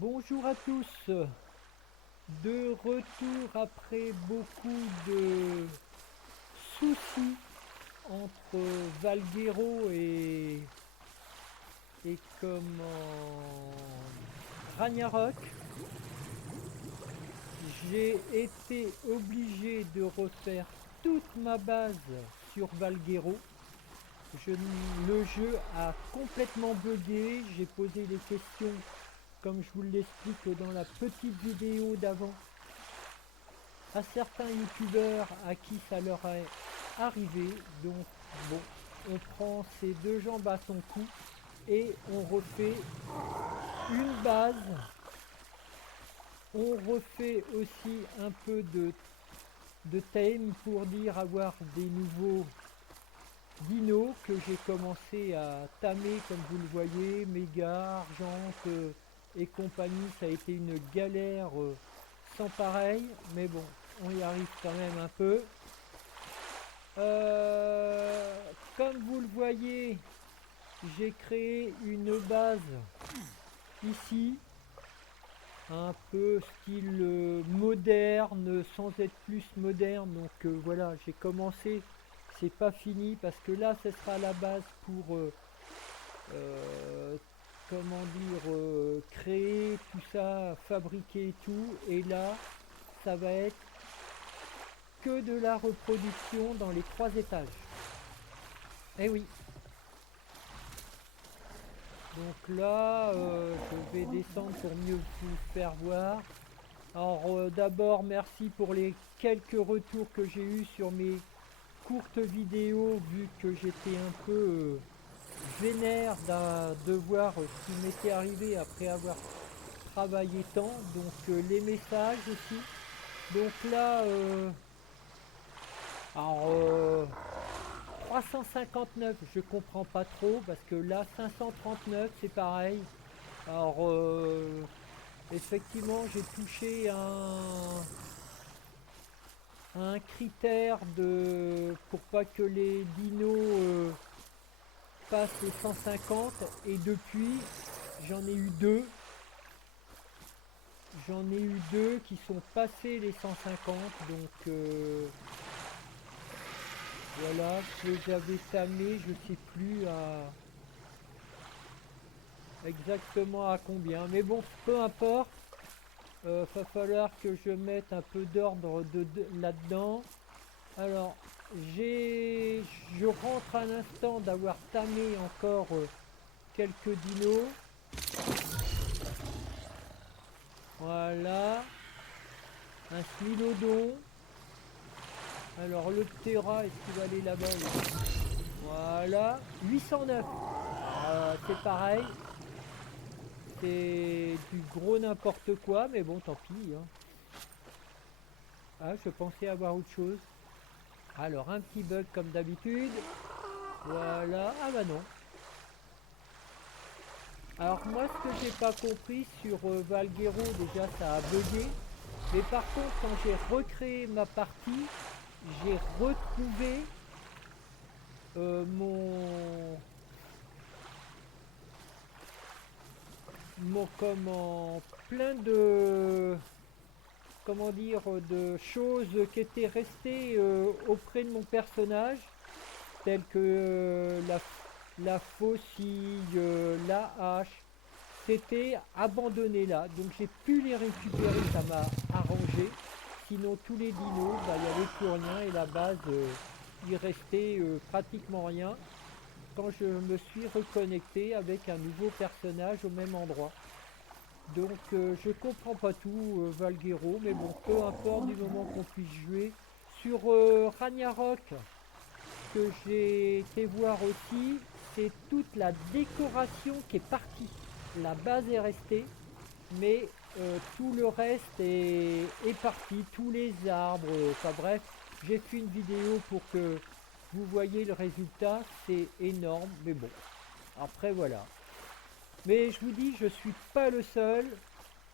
Bonjour à tous, de retour après beaucoup de soucis entre Valguero et comment Ragnarok. J'ai été obligé de refaire toute ma base sur Valguero. Le jeu a complètement bugué, j'ai posé des questions comme je vous l'explique dans la petite vidéo d'avant à certains youtubeurs à qui ça leur est arrivé. Donc bon, on prend ses deux jambes à son cou et on refait une base. On refait aussi un peu de tame pour dire avoir des nouveaux dinos que j'ai commencé à tamer comme vous le voyez, méga, argent et compagnie. Ça a été une galère sans pareil, mais bon, on y arrive quand même un peu. Comme vous le voyez, j'ai créé une base ici, un peu style moderne, sans être plus moderne. Donc voilà, j'ai commencé, c'est pas fini parce que là, ce sera la base pour euh, comment dire, créer tout ça, fabriquer et tout. Et là, ça va être que de la reproduction dans les 3 étages. Eh oui. Donc là, je vais descendre pour mieux vous faire voir. Alors d'abord, merci pour les quelques retours que j'ai eus sur mes courtes vidéos, vu que j'étais un peu vénère de voir ce qui m'était arrivé après avoir travaillé tant. Donc les messages aussi. Donc là, alors 359, je comprends pas trop parce que là 539 c'est pareil. Alors effectivement j'ai touché un critère de pour pas que les dinos passent les 150 et depuis j'en ai eu deux. J'en ai eu deux qui sont passés les 150 donc voilà, que j'avais tamé, je sais plus exactement à combien. Mais bon, peu importe. Va falloir que je mette un peu d'ordre là-dedans. Alors, je rentre à l'instant d'avoir tamé encore quelques dinos. Voilà. Un smilodon. Alors, le ptera, est-ce qu'il va aller là-bas? Voilà. 809. C'est pareil. C'est du gros n'importe quoi, mais bon, tant pis. Hein. Ah, je pensais avoir autre chose. Alors, un petit bug comme d'habitude. Voilà. Ah bah non. Alors moi, ce que j'ai pas compris sur Valguero, déjà ça a bugué. Mais par contre, quand j'ai recréé ma partie, j'ai retrouvé mon comment plein de comment dire de choses qui étaient restées auprès de mon personnage, telles que la faucille, la hache, c'était abandonné là. Donc j'ai pu les récupérer, ça m'a arrangé. Sinon tous les dinos, bah, il n'y avait plus rien et la base, il restait pratiquement rien quand je me suis reconnecté avec un nouveau personnage au même endroit. Donc je comprends pas tout Valguero, mais bon, peu importe du moment qu'on puisse jouer. Sur Ragnarok, que j'ai été voir aussi, c'est toute la décoration qui est partie. La base est restée, mais tout le reste est parti, tous les arbres, enfin bref, j'ai fait une vidéo pour que vous voyez le résultat, c'est énorme, mais bon, après voilà. Mais je vous dis, je suis pas le seul,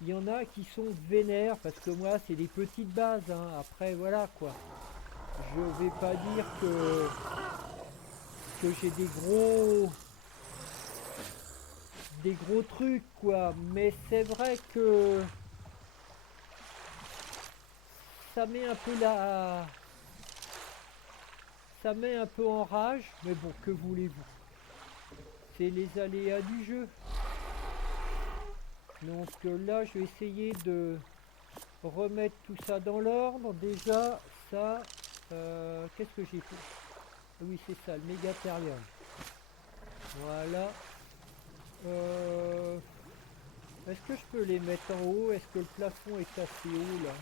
il y en a qui sont vénères, parce que moi c'est des petites bases, hein. Après voilà quoi. Je vais pas dire que j'ai des des gros trucs quoi, mais c'est vrai que ça met un peu ça met un peu en rage, mais bon, que voulez-vous? C'est les aléas du jeu. Donc là, je vais essayer de remettre tout ça dans l'ordre. Déjà, ça, qu'est-ce que j'ai fait? Oui, c'est ça, le mégatherium. Voilà. Est-ce que je peux les mettre en haut? Est-ce que le plafond est assez haut là?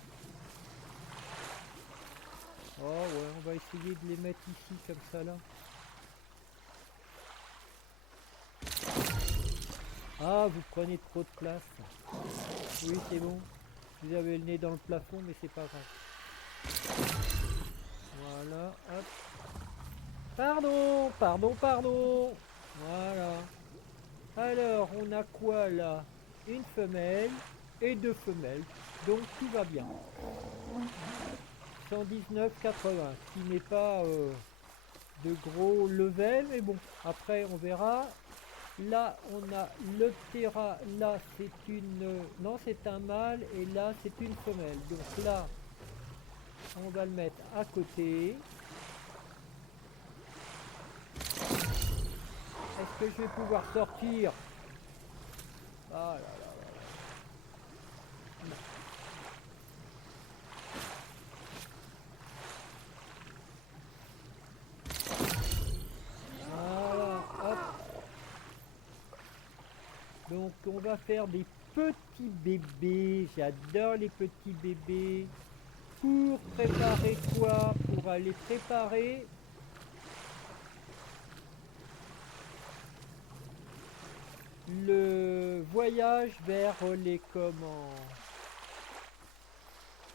Oh ouais, on va essayer de les mettre ici comme ça là. Ah, vous prenez trop de place. Oui, c'est bon. Vous avez le nez dans le plafond, mais c'est pas grave. Voilà, hop. Pardon, pardon, pardon. Voilà. Alors, on a quoi là? Une femelle et deux femelles. Donc tout va bien. 119,80, qui n'est pas de gros level, mais bon, après on verra. Là, on a le Terra, là c'est une... Non, c'est un mâle, et là c'est une femelle. Donc là, on va le mettre à côté. Est-ce que je vais pouvoir sortir? Ah là là. Non. Voilà, hop. Donc on va faire des petits bébés. J'adore les petits bébés. Pour préparer quoi? Pour aller préparer le voyage vers les comment?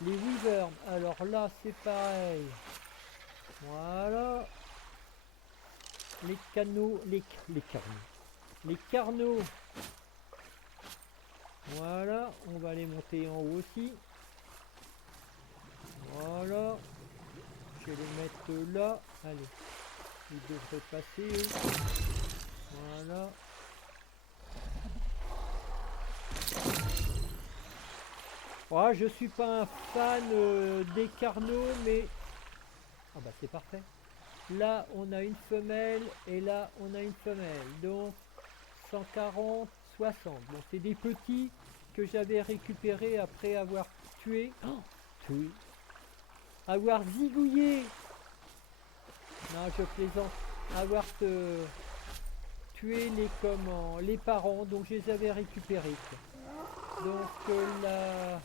Les wyverns. Alors là c'est pareil. Voilà. Les canaux. Les carnaux. Voilà. On va les monter en haut aussi. Voilà. Je vais les mettre là. Allez. Ils devraient passer eux. Voilà. Oh, je suis pas un fan des carnaux, mais... Ah bah c'est parfait. Là, on a une femelle, et là, on a une femelle. Donc, 140, 60. Bon, c'est des petits que j'avais récupérés après avoir tué... Oh, tué. Avoir zigouillé. Non, je plaisante. Avoir tué les parents, donc je les avais récupérés. Donc là...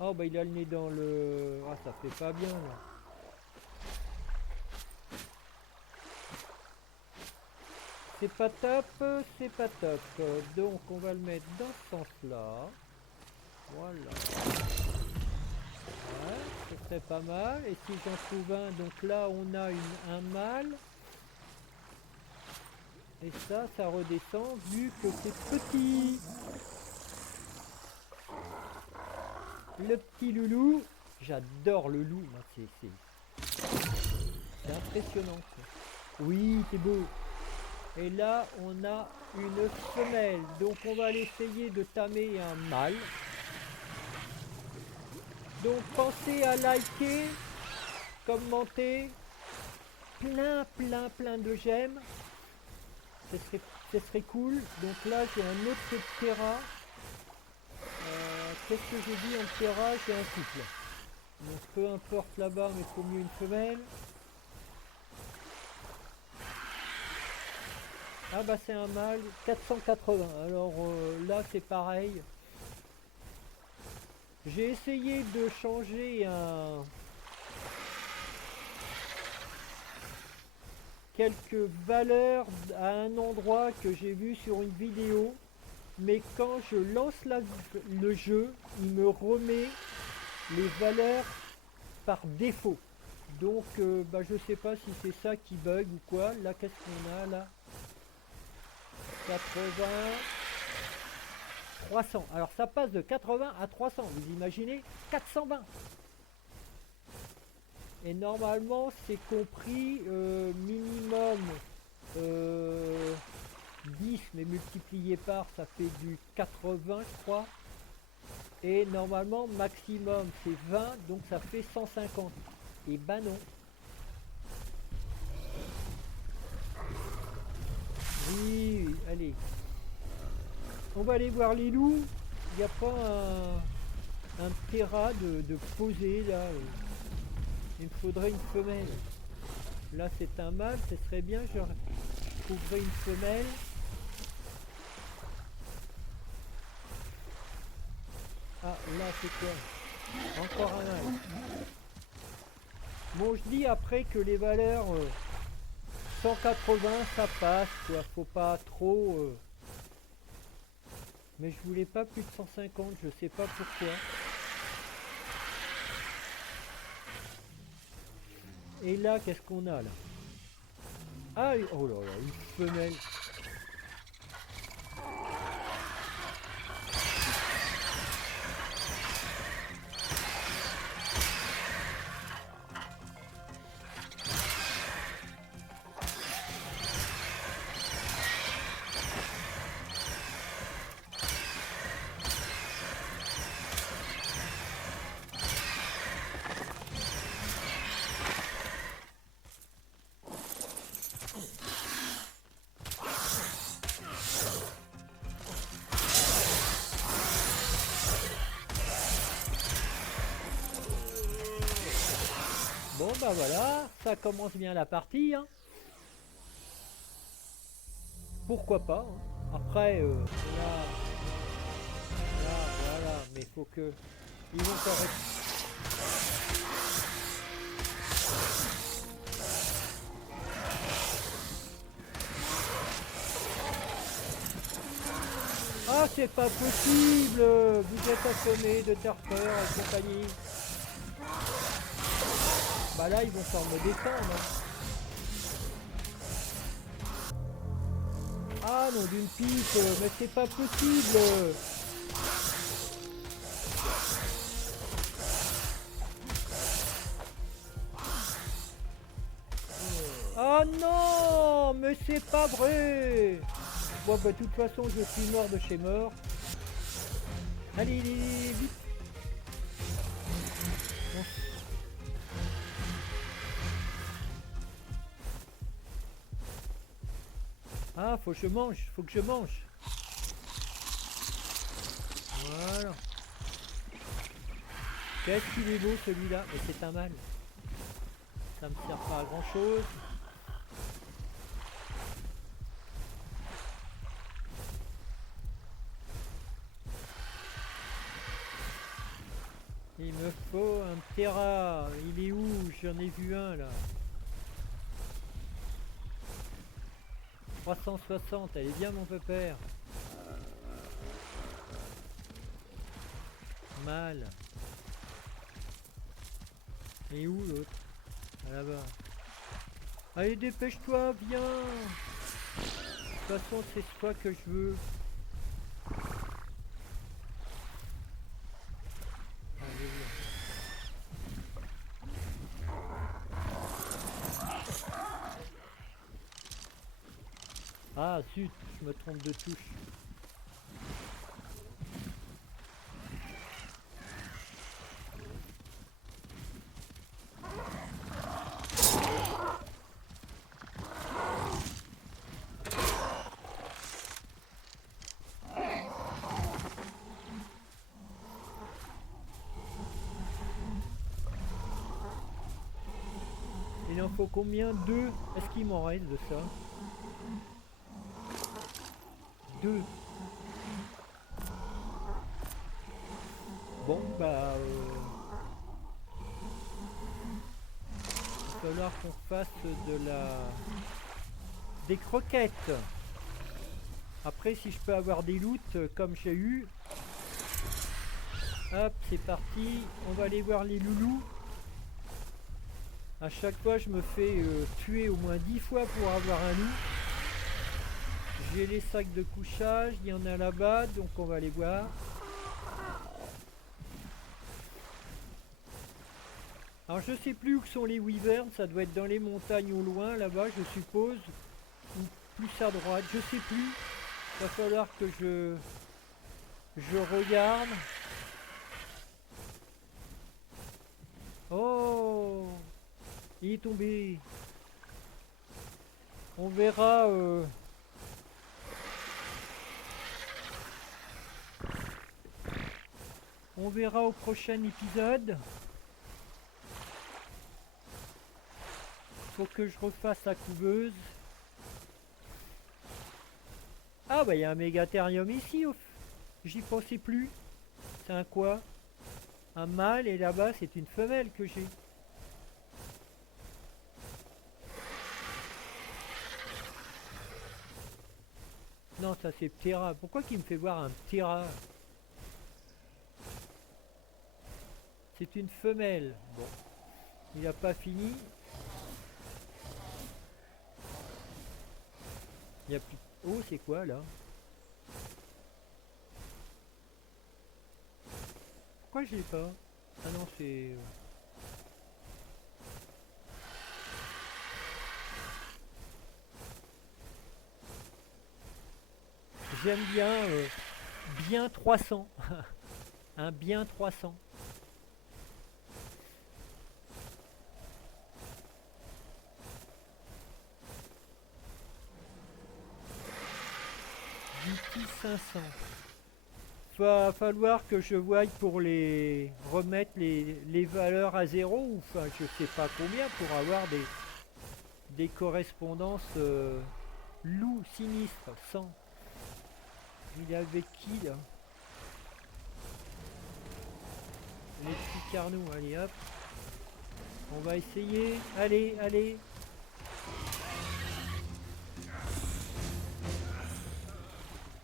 Oh bah il a le nez dans le... Ah ça fait pas bien là. C'est pas top, c'est pas top. Donc on va le mettre dans ce sens-là. Voilà. Ouais, ce serait pas mal. Et si j'en trouve un, donc là on a un mâle. Et ça redescend vu que c'est petit. Le petit loulou. J'adore le loup. C'est impressionnant. Oui, c'est beau. Et là, on a une femelle. Donc, on va aller essayer de tamer un mâle. Donc, pensez à liker, commenter, plein de j'aime. Ce serait cool. Donc là, j'ai un autre Terra. Qu'est-ce que j'ai dit en Terra? J'ai un couple. Donc, peu importe là-bas, mais il faut mieux une femelle. Ah bah c'est un mâle, 480. Alors là c'est pareil. J'ai essayé de changer quelques valeurs à un endroit que j'ai vu sur une vidéo. Mais quand je lance le jeu, il me remet les valeurs par défaut. Donc bah, je sais pas si c'est ça qui bug ou quoi. Là qu'est-ce qu'on a là? 80, 300. Alors ça passe de 80 à 300. Vous imaginez 420. Et normalement c'est compris minimum 10, mais multiplié par, ça fait du 80 je crois. Et normalement maximum c'est 20, donc ça fait 150. Et ben non. Oui, oui, allez. On va aller voir les loups. Il n'y a pas un terrain de poser là. Il me faudrait une femelle. Là c'est un mâle, ce serait bien, je trouverais une femelle. Ah là c'est quoi? Encore un mâle. Bon, je dis après que les valeurs 180 ça passe quoi, faut pas trop. Mais je voulais pas plus de 150, je sais pas pourquoi. Et là, qu'est-ce qu'on a là? Ah, oh là là, une femelle. Bon bah voilà, ça commence bien la partie. Hein. Pourquoi pas. Hein. Après, voilà, mais faut que... Ils vont s'arrêter. Ah, c'est pas possible. Vous êtes assommés de torpeur et compagnie. Bah là, ils vont s'en me descendre. Ah non, d'une pipe, mais c'est pas possible. Ah non, mais c'est pas vrai. Bon bah de toute façon, je suis mort de chez mort. Allez, vite. Bon. Ah, faut que je mange, faut que je mange. Voilà. Qu'est-ce qu'il est beau celui-là. Mais c'est un mâle. Ça me sert pas à grand chose. Il me faut un Terra. Il est où? J'en ai vu un là. 360, elle est bien mon pépère. Mal. Et où l'autre? Là-bas. Allez, dépêche-toi, viens. De toute façon, c'est toi que je veux. Allez, viens. Ah, zut, je me trompe de touche. Il en faut combien? 2? Est-ce qu'il m'en reste de ça? 2. Bon bah il va falloir qu'on fasse des croquettes. Après si je peux avoir des loots comme j'ai eu. Hop, c'est parti, on va aller voir les loulous. À chaque fois je me fais tuer au moins 10 fois pour avoir un loup. J'ai les sacs de couchage, il y en a là-bas, donc on va les voir. Alors je sais plus où sont les wyverns, ça doit être dans les montagnes au loin, là-bas je suppose. Ou plus à droite, je sais plus. Il va falloir que je regarde. Oh, il est tombé. On verra. On verra au prochain épisode. Faut que je refasse la couveuse. Ah bah il y a un mégatherium ici. J'y pensais plus. C'est un quoi? Un mâle et là-bas c'est une femelle que j'ai. Non, ça c'est Ptera. Pourquoi qu'il me fait voir un Ptera? C'est une femelle. Bon, il n'a pas fini. Il y a plus. Oh, c'est quoi là? Pourquoi je l'ai pas? Ah non, c'est. J'aime bien bien 300. Un bien 300. Du 500. Va falloir que je voie pour les remettre les valeurs à zéro, ou enfin je sais pas combien, pour avoir des correspondances loup sinistre 100. Il est avec qui là? Les petits carnous, allez hop. On va essayer. Allez, allez.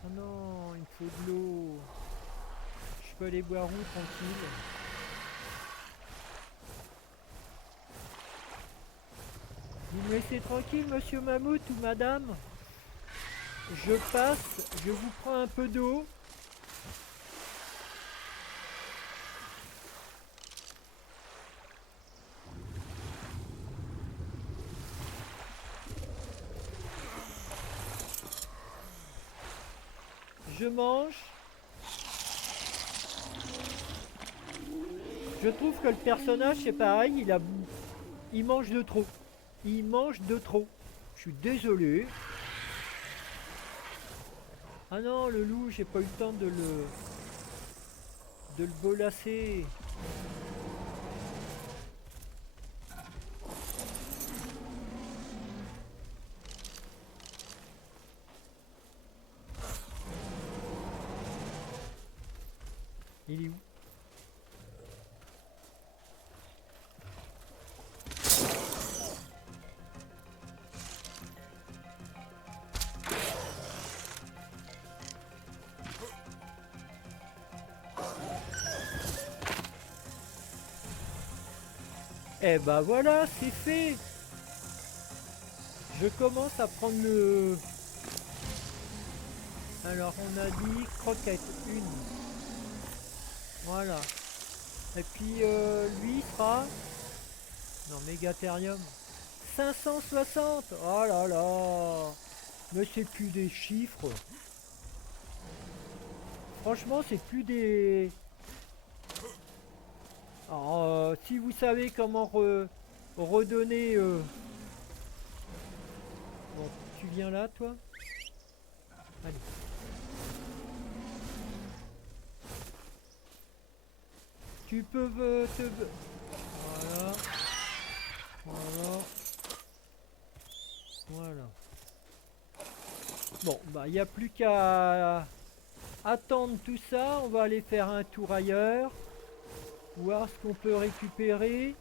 Oh non, il me faut de l'eau. Je peux aller boire où tranquille? Vous me laissez tranquille, monsieur Mammouth ou madame? Je passe, je vous prends un peu d'eau. Je mange. Je trouve que le personnage c'est pareil, il mange de trop. Il mange de trop. Je suis désolé. Ah non, le loup, j'ai pas eu le temps de le bolasser. Il est où? Eh ben voilà, c'est fait. Je commence à prendre le... Alors on a dit croquette, une. Voilà. Et puis lui sera... Non, mégatherium. 560. Oh là là. Mais c'est plus des chiffres. Franchement, c'est plus des... Alors, si vous savez comment redonner... Bon, tu viens là, toi? Allez. Tu peux te... Voilà. Voilà. Voilà. Bon, bah, il n'y a plus qu'à attendre tout ça. On va aller faire un tour ailleurs. Voir ce qu'on peut récupérer.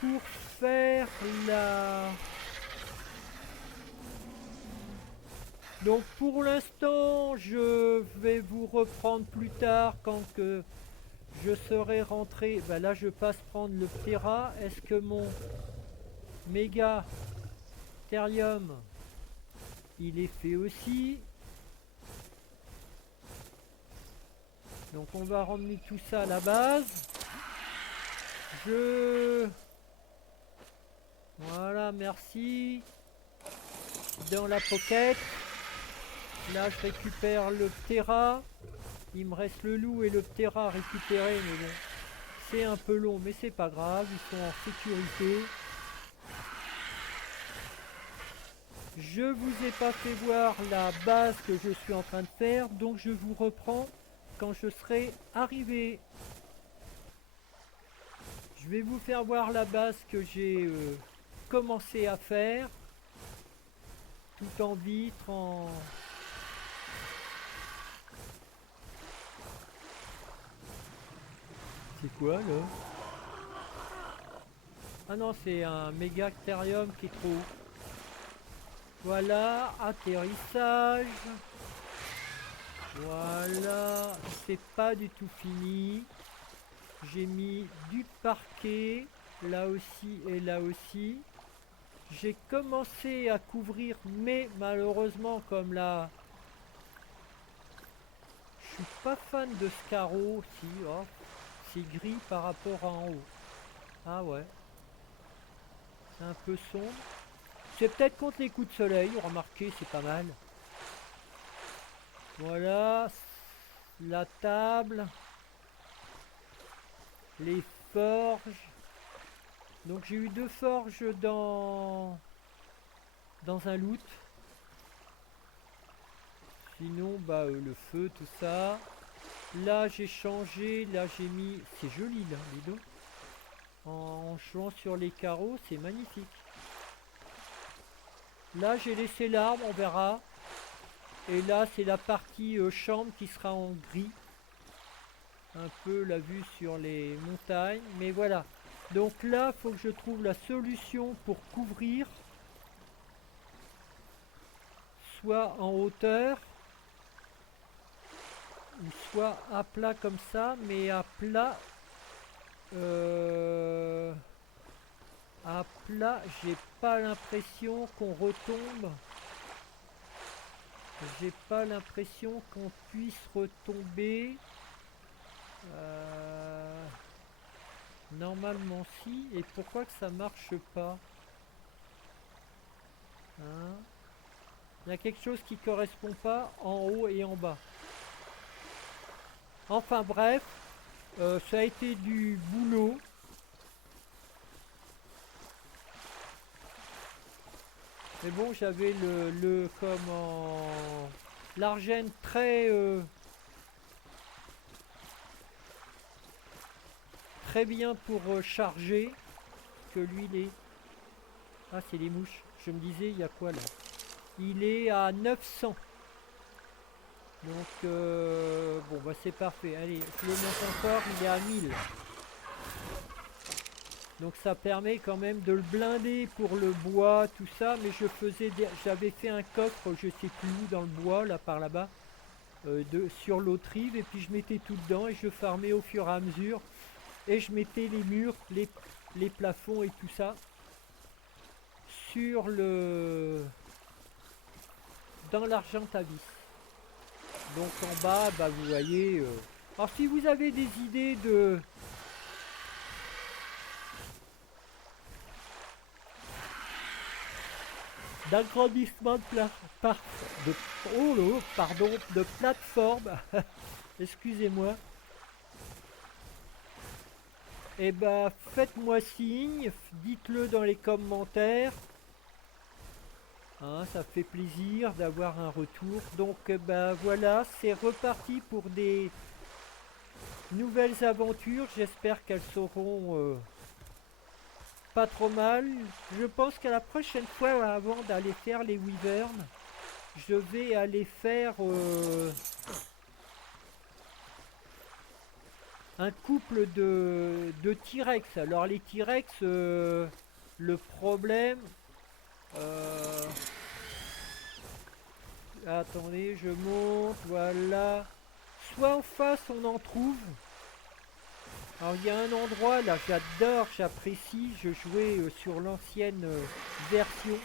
Pour faire la... Donc pour l'instant, je vais vous reprendre plus tard quand que je serai rentré. Bah là, je passe prendre le Ptera. Est-ce que mon méga Megacterium, il est fait aussi. Donc on va ramener tout ça à la base. Voilà, merci. Dans la pocket. Là, je récupère le Ptera. Il me reste le loup et le Ptera à récupérer, mais bon. C'est un peu long, mais c'est pas grave. Ils sont en sécurité. Je vous ai pas fait voir la base que je suis en train de faire, donc je vous reprends quand je serai arrivé. Je vais vous faire voir la base que j'ai commencé à faire, tout en vitre, en... C'est quoi là? Ah non, c'est un Megacterium qui est trop haut. Voilà, atterrissage. Voilà, c'est pas du tout fini. J'ai mis du parquet, là aussi et là aussi. J'ai commencé à couvrir, mais malheureusement, comme là, je suis pas fan de ce carreau. Si, oh, c'est gris par rapport à en haut. Ah ouais, c'est un peu sombre. C'est peut-être contre les coups de soleil, remarquez, c'est pas mal. Voilà, la table, les forges. Donc j'ai eu 2 forges dans un loot. Sinon, bah le feu, tout ça. Là j'ai changé, là j'ai mis... C'est joli là, dis donc. En jouant sur les carreaux, c'est magnifique. Là j'ai laissé l'arbre, on verra. Et là c'est la partie chambre qui sera en gris. Un peu la vue sur les montagnes. Mais voilà. Donc là, il faut que je trouve la solution pour couvrir. Soit en hauteur. Ou soit à plat comme ça. Mais à plat... à plat, j'ai pas l'impression qu'on retombe. J'ai pas l'impression qu'on puisse retomber. Normalement si. Et pourquoi que ça marche pas? Hein? Il y a quelque chose qui correspond pas en haut et en bas. Enfin bref, ça a été du boulot. Mais bon, j'avais le comment l'argent très très bien pour charger que l'huile est. Ah, c'est les mouches. Je me disais, il y a quoi là? Il est à 900. Donc bon bah c'est parfait. Allez, je le monte encore, il est à 1000. Donc ça permet quand même de le blinder pour le bois, tout ça. Mais j'avais fait un coffre, je sais plus où, dans le bois, là par là-bas, sur l'autre rive. Et puis je mettais tout dedans et je farmais au fur et à mesure. Et je mettais les murs, les plafonds et tout ça sur dans l'argentavis. Donc en bas, bah vous voyez. Alors si vous avez des idées d'agrandissement de plateforme, excusez-moi, et bah faites-moi signe, dites-le dans les commentaires. Hein, ça fait plaisir d'avoir un retour. Donc bah voilà, c'est reparti pour des nouvelles aventures. J'espère qu'elles seront pas trop mal. Je pense qu'à la prochaine fois, avant d'aller faire les wyverns, je vais aller faire un couple de T-Rex. Alors les T-Rex, le problème... attendez, je monte, voilà. Soit en face on en trouve. Alors il y a un endroit là, j'adore, j'apprécie. Je jouais sur l'ancienne version.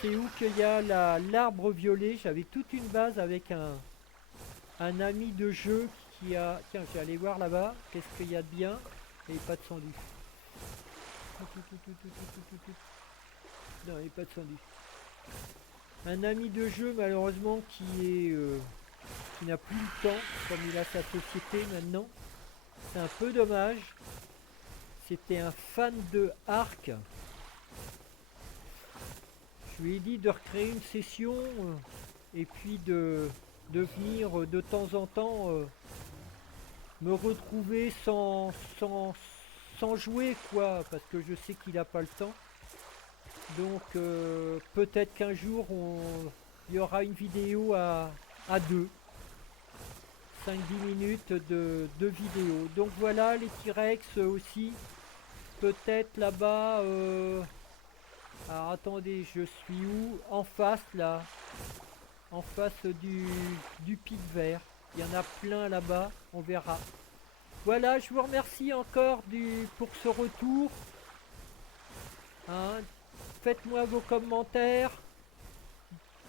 c'est où qu'il y a l'arbre violet. J'avais toute une base avec un ami de jeu qui a... Tiens, je vais aller voir là-bas. Qu'est-ce qu'il y a de bien? Et pas de sandwich. Non, il n'y a pas de sandwich. Un ami de jeu, malheureusement, qui n'a plus le temps, comme il a sa société maintenant. C'est un peu dommage. C'était un fan de Ark. Je lui ai dit de recréer une session et puis de venir de temps en temps me retrouver sans jouer, quoi, parce que je sais qu'il n'a pas le temps. Donc peut-être qu'un jour il y aura une vidéo à deux. 5-10 minutes de vidéo. Donc voilà, les T-Rex aussi. Peut-être là-bas. Alors attendez, je suis où? En face là. En face du pic vert. Il y en a plein là-bas. On verra. Voilà, je vous remercie encore pour ce retour. Hein, faites-moi vos commentaires.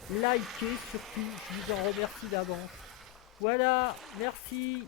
Likez surtout. Je vous en remercie d'avance. Voilà, merci.